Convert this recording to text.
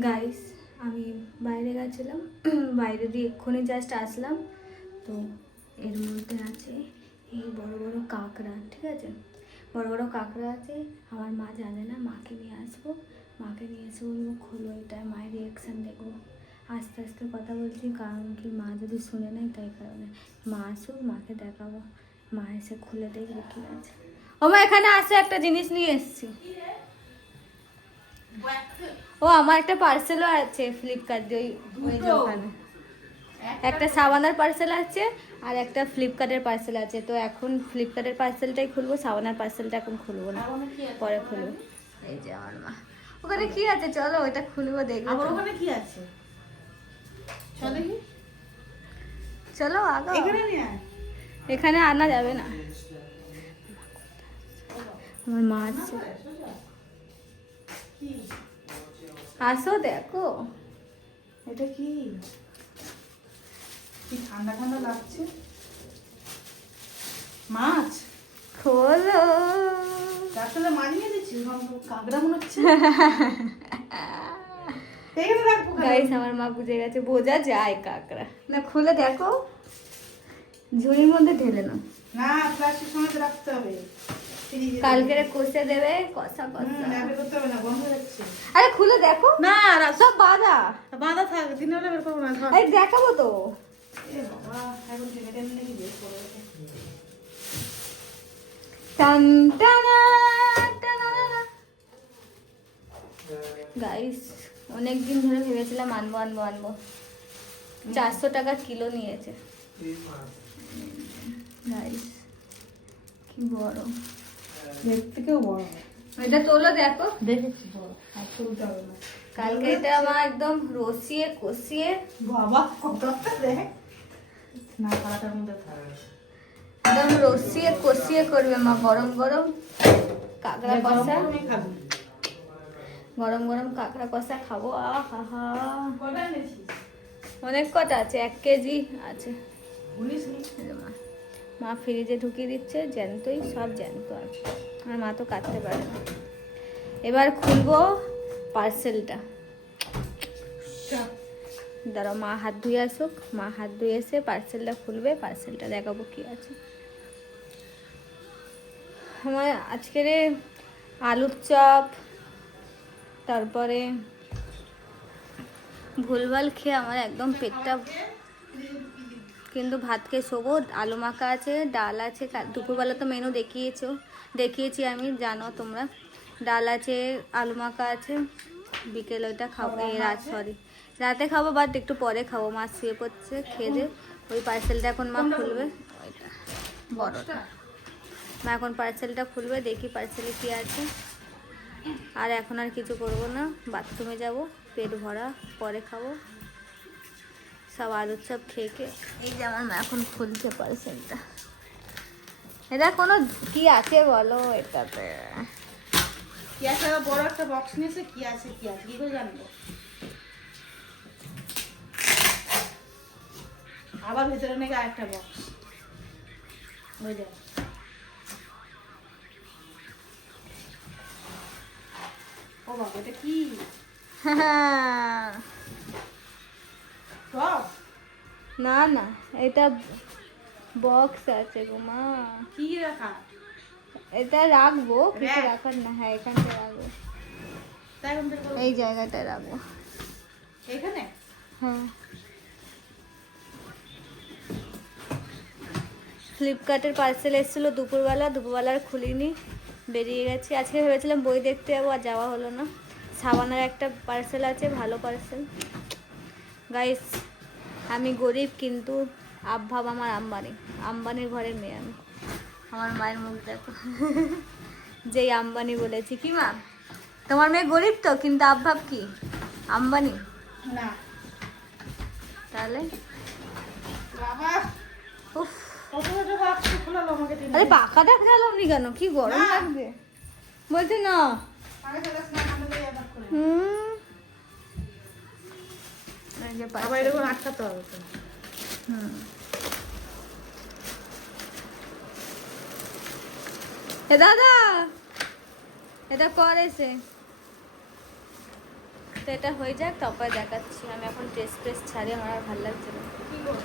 Guys, আমি বাইরে গেছিলাম, বাইরে দিয়ে এক্ষুনি জাস্ট আসলাম। তো এর মধ্যে আছে এই বড় বড় কাঁকড়া, ঠিক আছে, বড় বড় কাঁকড়া আছে। আমার মা জানে না, মাকে নিয়ে আসবো, মাকে নিয়ে এসে বলবো খোলো এটা, মায়ের রিয়াকশান দেখবো। আস্তে আস্তে কথা বলছি, কারণ কি মা যদি শুনে নেয়, তাই কারণে মা আসুক, মাকে দেখাবো, মা এসে খুলে দেখবে কী আছে। ও মা, এখানে আসে, একটা জিনিস নিয়ে এসেছি। ও আমার একটা পার্সেলও আছে ফ্লিপকার্ট দিয়ে, ওই দোকানে একটা সাবানার পার্সেল আছে আর একটা ফ্লিপকার্টের পার্সেল আছে। তো এখন ফ্লিপকার্টের পার্সেলটাই খুলবো, সাবানার পার্সেলটা এখন খুলবো না, পরে খুলবো। এই যে আমার মা, ওখানে কি আছে চলো ওটা খুলবো, দেখবো ওখানে কি আছে। চলো দেখি, চলো আগো। এখানে নিয়ে আয়। এখানে আনা যাবে না, আমার মা আছে। কি আসো দেখো, এটা কি? কি ঠান্ডা ঠান্ডা লাগছে। মাছ খোলো। তার সাথে মানিয়ে দিচ্ছি, কাঁকড়া মনে হচ্ছে। এখানে রাখবো কেন? গাইস, আমার মা বুঝে গেছে, বোঝা যায় কাঁকড়া না। খুলে দেখো, ঝুড়ির মধ্যে ঢেলে নাও। না, প্লাস্টিক সমেত রাখতে হবে। কালকে কষে দেবে, কষা কষা। ল্যাবে করতে হবে না, বন্ধ হয়ে যাচ্ছে। আরে খুলে দেখো না, সব বাঁধা। বাঁধা থাক, দিনে হলে বের করবো না। ধর। আরে দেখাবো তো। এ বাবা, এখন টেনে টেনে নাকি বের করবো। টান টানা টানা। গাইস, অনেকদিন ধরে ভেবেছিলাম আনবো আনবো আনবো, 400 টাকা কিলো নিয়েছে। গাইস, কি বড়, এর থেকেও বড়। এটা তোলো দেখো। দেখেছি বড়, আর তুলতে হবে না। কালকে এটা আমার একদম রসিয়ে কষিয়ে, বাবা কতটা দেখ না, পাড়াটার মধ্যে থাকে। একদম রসিয়ে কষিয়ে করবে মা, গরম গরম কাঁকড়া কষা। গরম গরম কাঁকড়া কষা খাবো। আহা, কটা এনেছিস? অনেক কটা আছে, 1 কেজি আছে। বলিস নি। এই যে মা ফ্রিজে ঢুকিয়ে দিচ্ছে, জ্যান্তই সব জ্যান্ত আছে। আমার মা তো কাটতে পারে না। এবার খুলবো পার্সেলটা। দাঁড়াও, মা হাত ধুয়ে আসুক, মা হাত ধুয়ে এসে পার্সেলটা খুলবে, পার্সেলটা দেখাবো কি আছে। আমার আজকের আলুর চপ, তারপরে ভুলভাল খেয়ে আমার একদম পেটটা, কিন্তু ভাত খেয়ে শোবো। আলু মাখা আছে, ডাল আছে, দুপুরবেলা তো মেনু দেখিয়েছি আমি, জানো তোমরা। ডাল আছে, আলু মাখা আছে, বিকেল ওইটা খাবো, রাতে খাবো, বাট একটু পরে খাবো। মা শুয়ে পড়ছে, খেয়ে দে। ওই পার্সেলটা এখন মা খুলবে, ওইটা বড়টা। মা এখন পার্সেলটা খুলবে, দেখি পার্সেলে কি আছে। আর এখন আর কিছু করবো না, বাথরুমে যাব, পেট ভরা, পরে খাবো সব। আলুর চপ খেয়ে এই যে আমার মা এখন খুলছে পার্সেলটা। এটা কোনো কি আছে বলো এটাতে? কি আছে? বড় একটা বক্স নিয়েছে, কি আছে কি করে জানবো? আবার ভেতরে নাকি আরেকটা বক্স। ওই দেখ, ও বাবা, এটা কি? টপ? না না, এটা বক্স আছে গো মা। কি রাখা? এটা রাখবো, কিছু Rack? রাখার না। হ্যাঁ, এখানটায় রাখবো, তাই এখন বের করবো? এই জায়গাটায় রাখবো। এখানে? হ্যাঁ, ফ্লিপকার্টের পার্সেল এসেছিলো দুপুরবেলার খুলিনি, বেরিয়ে গেছি। আজকে ভেবেছিলাম বই দেখতে যাবো, আর যাওয়া হলো না। সাবানের একটা পার্সেল আছে, ভালো পার্সেল। গাইস, আমি গরিব, কিন্তু আব্ভাব আমার আম্বানির ঘরের মেয়ে আমি। আমার মায়ের মুখ দেখো, যেই আম্বানি বলেছি। কি মা, তোমার মেয়ে গরিব তো, কিন্তু আব্ভাব কি আম্বানি? না। তাহলে বাবা, উফ, কত বড় বক্স খোলালো আমাকে টেনে। আরে পাখাটা খেলাম নি কেন? কি গরম না। লাগবে বলছি না। আগে ফেলাস না, কানে দিয়ে আবার করে। এই যে আবার এরকম আটকাতে হবে তো। এ দাদা, এটা করেছে। তো এটা হয়ে যাক, তারপরে দেখাচ্ছি। আমি এখন ড্রেস ফ্রেস ছাড়ি, আমার আর ভালো লাগছে না। কি করবো?